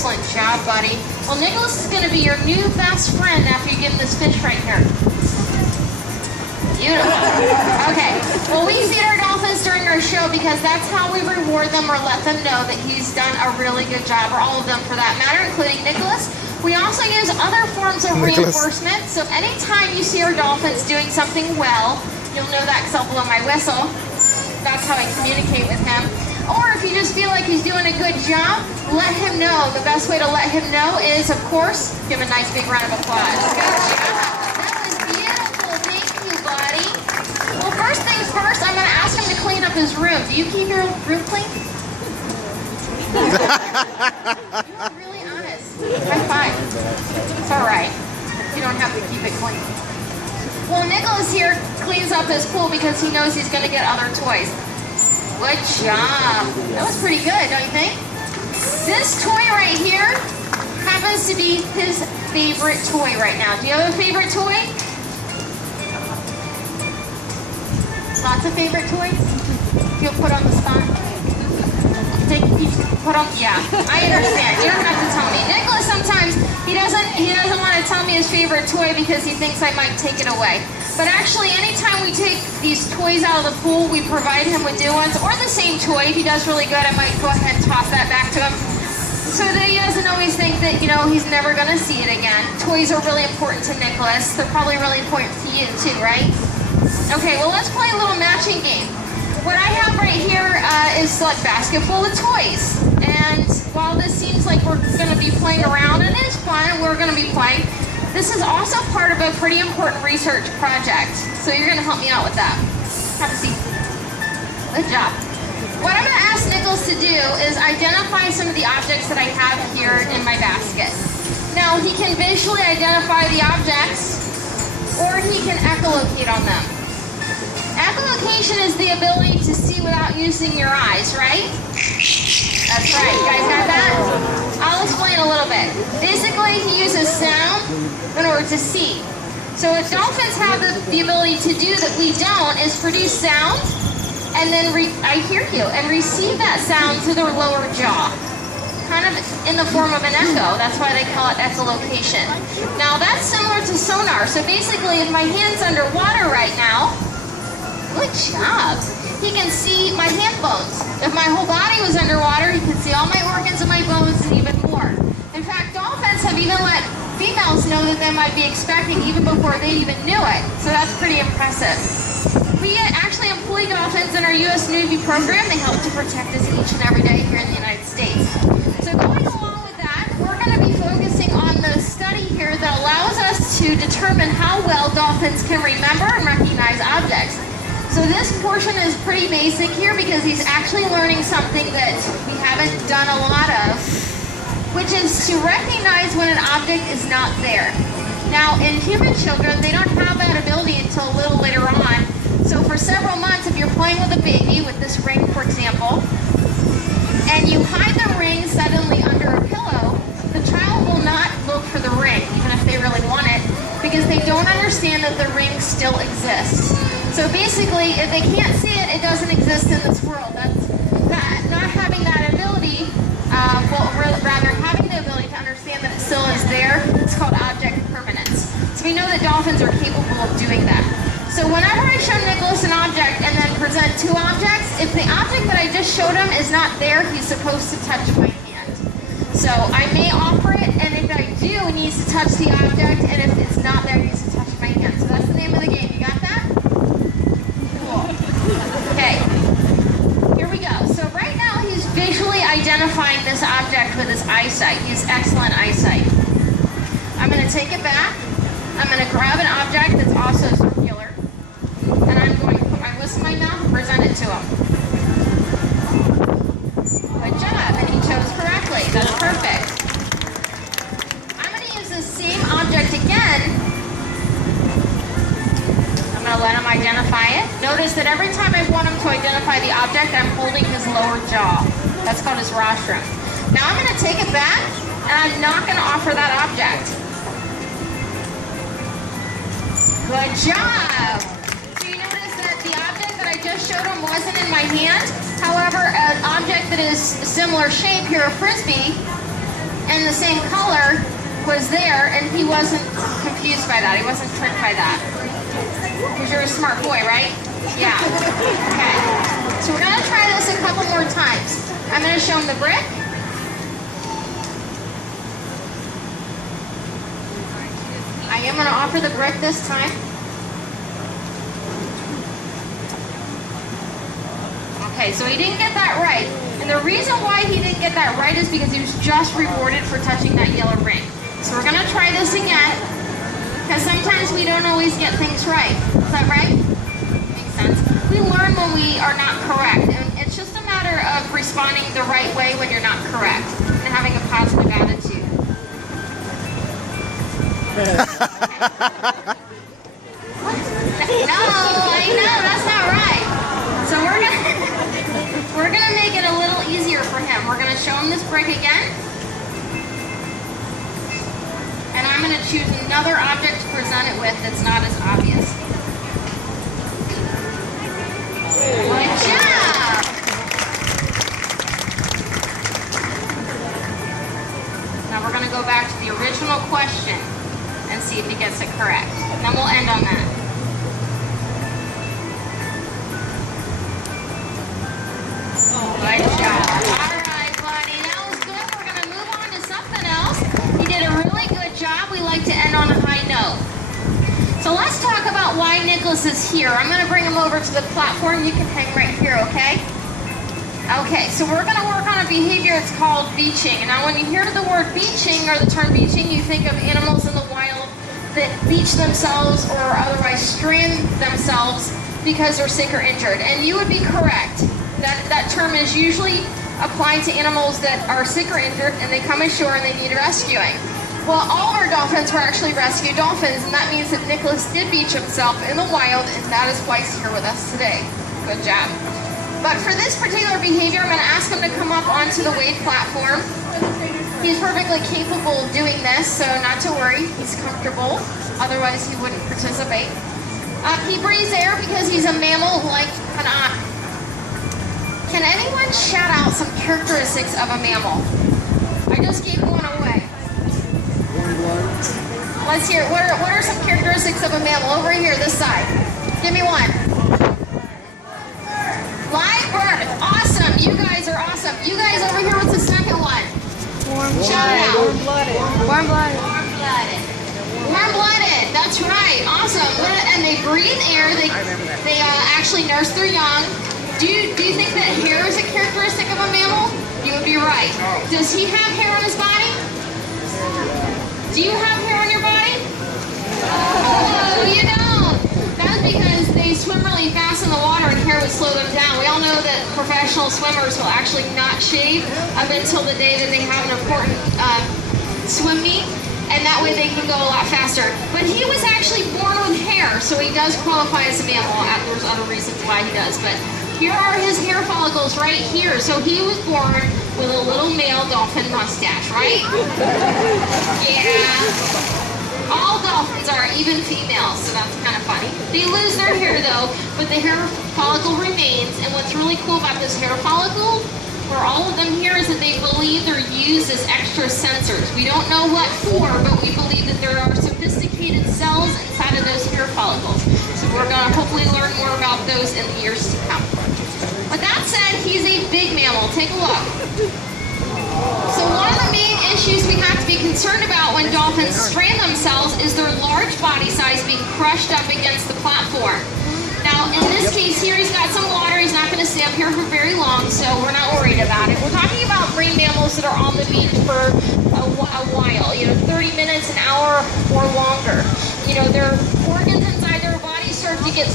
Excellent job, buddy. Well, Nicholas is going to be your new best friend after you give him this fish right here. Beautiful. Okay, well, we feed our dolphins during our show because that's how we reward them or let them know that he's done a really good job, or all of them for that matter, including Nicholas. We also use other forms of reinforcement, so anytime you see our dolphins doing something well, you'll know that because I'll blow my whistle. That's how I communicate with him. Or if you just feel like he's doing a good job, let him know. The best way to let him know is, of course, give him a nice big round of applause. Good job. Well, first things first, I'm going to ask him to clean up his room. Do you keep your room clean? You are really honest. High five. It's all right. You don't have to keep it clean. Well, Nicholas here cleans up his pool because he knows he's going to get other toys. Good job. That was pretty good, don't you think? This toy right here happens to be his favorite toy right now. Do you have a favorite toy? Lots of favorite toys? You'll put on the spot? Put on, yeah, I understand. You don't have to tell me. Nicholas sometimes, he doesn't want to tell me his favorite toy because he thinks I might take it away. But actually, anytime we take these toys out of the pool, we provide him with new ones, or the same toy. If he does really good, I might go ahead and toss that back to him, so that he doesn't always think that, you know, he's never going to see it again. Toys are really important to Nicholas. They're probably really important to you too, right? Okay, well, let's play a little matching game. What I have right here is a basket full of toys. And while this seems like we're going to be playing around, and it is fun, we're going to be playing, this is also part of a pretty important research project. So you're going to help me out with that. Have a seat. Good job. What I'm going to ask Nicholas to do is identify some of the objects that I have here in my basket. Now, he can visually identify the objects, or he can echolocate on them. Echolocation is the ability to see without using your eyes, right? That's right. You guys got that? I'll explain a little bit. Basically, he uses sound in order to see. So if dolphins have the ability to do that we don't, is produce sound, and then I hear you, and receive that sound to their lower jaw. Kind of in the form of an echo. That's why they call it echolocation. Now that's similar to sonar. So basically, if my hand's underwater right now, good job. He can see my hand bones. If my whole body was underwater, he could see all my organs and my bones and even more. In fact, dolphins have even let females know that they might be expecting even before they even knew it. So that's pretty impressive. We actually employ dolphins in our U.S. Navy program. They help to protect us each and every day here in the United States. So going along with that, we're going to be focusing on the study here that allows us to determine how well dolphins can remember and recognize objects. So this portion is pretty basic here because he's actually learning something that we haven't done a lot of, which is to recognize when an object is not there. Now, in human children, they don't have that ability until a little later on. So for several months, if you're playing with a baby, with this ring, for example, and you hide the ring suddenly under a pillow, the child will not look for the ring, even if they really want it, because they don't understand that the ring still exists. So basically, if they can't see it, it doesn't exist in this world. Not having that ability, rather having the ability to understand that it still is there, it's called object permanence. So we know that dolphins are capable of doing that. So whenever I show Nicholas an object and then present two objects, if the object that I just showed him is not there, he's supposed to touch my hand. So I may offer it, and if I do, he needs to touch the object, and if it's not there, he needs to touch my hand. So that's the name of the game. You got that? Cool. Okay. Here we go. So right now, he's visually identifying this object with his eyesight. He has excellent eyesight. I'm going to take it back. I'm going to grab an object that's also circular, and I'm going to put my whistle in my mouth and present it to him. Good job, and he chose correctly. That's perfect. I'm going to use the same object again. I'm going to let him identify it. Notice that every time I want him to identify the object, I'm holding his lower jaw. That's called his rostrum. Now I'm going to take it back, and I'm not going to offer that object. Good job! So you notice that the object that I just showed him wasn't in my hand. However, an object that is similar shape here, a frisbee, and the same color was there, and he wasn't confused by that. He wasn't tricked by that. Because you're a smart boy, right? Yeah. Okay. So we're going to try this a couple more times. I'm going to show him the brick. I am going to offer the brick this time. Okay, so he didn't get that right. And the reason why he didn't get that right is because he was just rewarded for touching that yellow ring. So we're going to try this again, because sometimes we don't always get things right. Is that right? Makes sense. We learn when we are not correct. And it's just a matter of responding the right way when you're not correct and having a positive attitude. No, I know, that's not right. So we're gonna make it a little easier for him. We're gonna show him this brick again. And I'm gonna choose another object to present it with that's not as obvious. Good job! Now we're gonna go back to the original question and see if he gets it correct. And then we'll end on that. Good job. All right, buddy. That was good. We're going to move on to something else. You did a really good job. We like to end on a high note. So let's talk about why Nicholas is here. I'm going to bring him over to the platform. You can hang right here, okay? Okay, so we're going to work on a behavior. It's called beaching. Now, when you hear the word beaching or the term beaching, you think of animals in the wild that beach themselves or otherwise strand themselves because they're sick or injured. And you would be correct. That term is usually applied to animals that are sick or injured and they come ashore and they need rescuing. Well, all of our dolphins were actually rescue dolphins, and that means that Nicholas did beach himself in the wild, and that is why he's here with us today. Good job. But for this particular behavior, I'm going to ask him to come up onto the wave platform. He's perfectly capable of doing this, so not to worry. He's comfortable. Otherwise, he wouldn't participate. He breathes air because he's a mammal like an ox. Can anyone shout out some characteristics of a mammal? I just gave one away. Let's hear, what are some characteristics of a mammal? Over here, this side. Give me one. Live birth. Awesome. You guys are awesome. You guys over here, what's the second one? Shout it out. Warm-blooded. Warm-blooded. Warm-blooded. Warm-blooded. That's right. Awesome. And they breathe air. They actually nurse their young. Do you think that hair is a characteristic of a mammal? You would be right. Does he have hair on his body? Do you have hair on your body? Oh, you don't. That's because they swim really fast in the water and hair would slow them down. We all know that professional swimmers will actually not shave up until the day that they have an important swim meet. And that way they can go a lot faster. But he was actually born with hair, so he does qualify as a mammal. There's other reasons why he does, but here are his hair follicles right here. So he was born with a little male dolphin mustache, right? Yeah. All dolphins are, even females, so that's kind of funny. They lose their hair though, but the hair follicle remains. And what's really cool about this hair follicle, for all of them here, is that they believe they're used as extra sensors. We don't know what for, but we believe that there are sophisticated cells inside of those hair follicles. So we're going to hopefully learn more about those in the years to come. With that said, he's a big mammal. Take a look. So one of the main issues we have to be concerned about when dolphins strand themselves is their large body size being crushed up against the platform. Now, in this case here, he's got some water. He's not going to stay up here for very long, so we're not worried about it. We're talking about marine mammals that are on the beach for a while, 30 minutes, an hour, or longer. Their organs inside their body start to get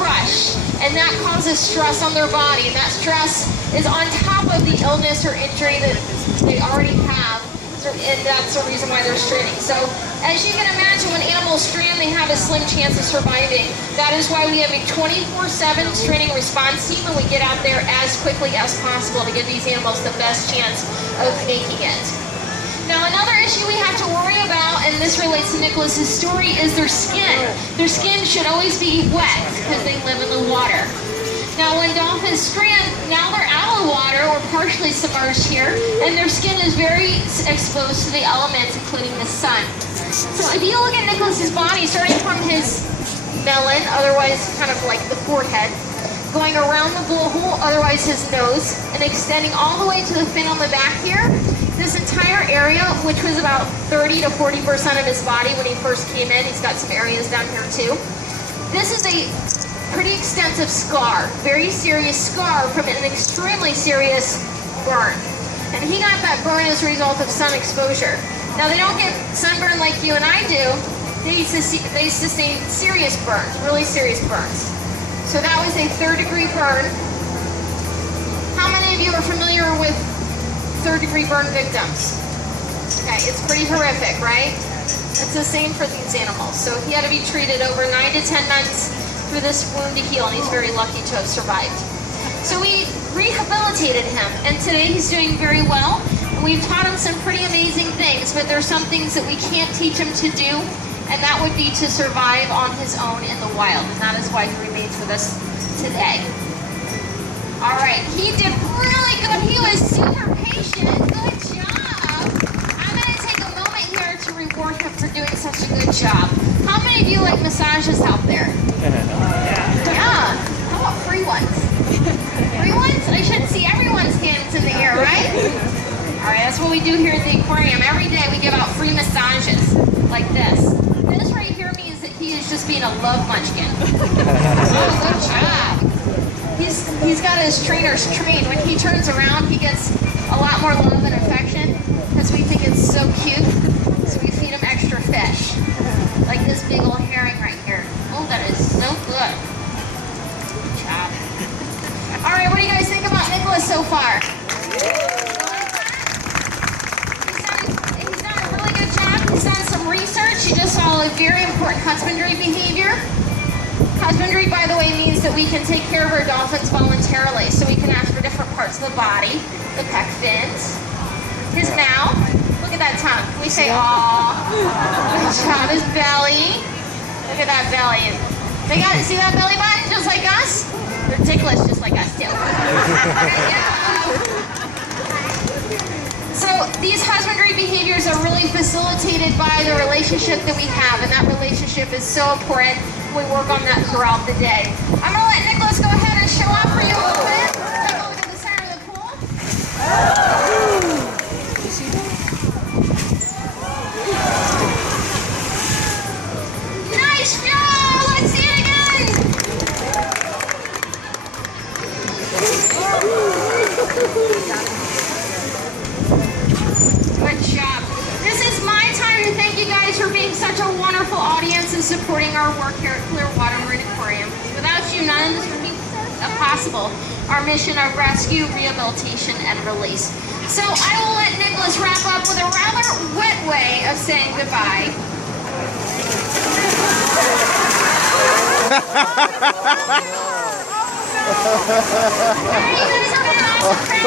crushed, and that causes stress on their body, and that stress is on top of the illness or injury that they already have, and that's the reason why they're stranding. So, as you can imagine, when animals strand, they have a slim chance of surviving. That is why we have a 24/7 stranding response team, and we get out there as quickly as possible to give these animals the best chance of making it. Now, another issue we have to worry about, and this relates to Nicholas's story, is their skin. Their skin should always be wet because they live in the water. Now, when dolphins strand, now they're out of the the water or partially submerged here, and their skin is very exposed to the elements, including the sun. So if you look at Nicholas's body, starting from his melon, otherwise kind of like the forehead, going around the blowhole, otherwise his nose, and extending all the way to the fin on the back here, this entire area, which was about 30 to 40% of his body when he first came in, he's got some areas down here too. This is a pretty extensive scar, very serious scar from an extremely serious burn. And he got that burn as a result of sun exposure. Now they don't get sunburn like you and I do, they sustain serious burns, really serious burns. So that was a 3rd-degree burn. How many of you are familiar with 3rd-degree burn victims? Okay, it's pretty horrific, right? It's the same for these animals. So he had to be treated over 9 to 10 months for this wound to heal, and he's very lucky to have survived. So we rehabilitated him, and today he's doing very well. We've taught him some pretty amazing things, but there's some things that we can't teach him to do, and that would be to survive on his own in the wild, and that is why he remains with us today. All right, he did really good. He was super patient. Good job. I'm going to take a moment here to reward him for doing such a good job. How many of you like massages out there? Yeah. How about free ones? Free ones? I should see everyone's hands in the air, right? All right, that's what we do here at the aquarium. Every day we give out free massages like this. This right here means that he is just being a love munchkin. Oh, good job. He's got his trainers trained. When he turns around, he gets a lot more love and affection because we think it's so cute. So we feed him extra fish, like this big old herring right here. Oh, that is so good. Good job. All right, what do you guys think about Nicholas so far? He's done a really good job. He's done some research. He just saw a very important husbandry behavior. Husbandry, by the way, means that we can take care of our dolphins voluntarily. So we can ask for different parts of the body, the pec fins, his mouth. Look at that tongue. Can we say, aw? Good job. His belly. Look at that belly. They got, see that belly button just like us? They're ticklish just like us too. So these husbandry behaviors are really facilitated by the relationship that we have, and that relationship is so important. We work on that throughout the day. I'm going to let Nicholas go ahead and show off for you a little bit. Take a look at the center of the pool. Nice job! Let's see it again! Good job. This is my time to thank you guys for being such a wonderful audience and supporting our work here at Clearwater Marine Aquarium. Without you, none of this would be possible. Our mission of rescue, rehabilitation, and release. So I will let Nicholas wrap up with a rather wet way of saying goodbye. You guys have been awesome.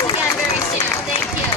Again very soon. Thank you.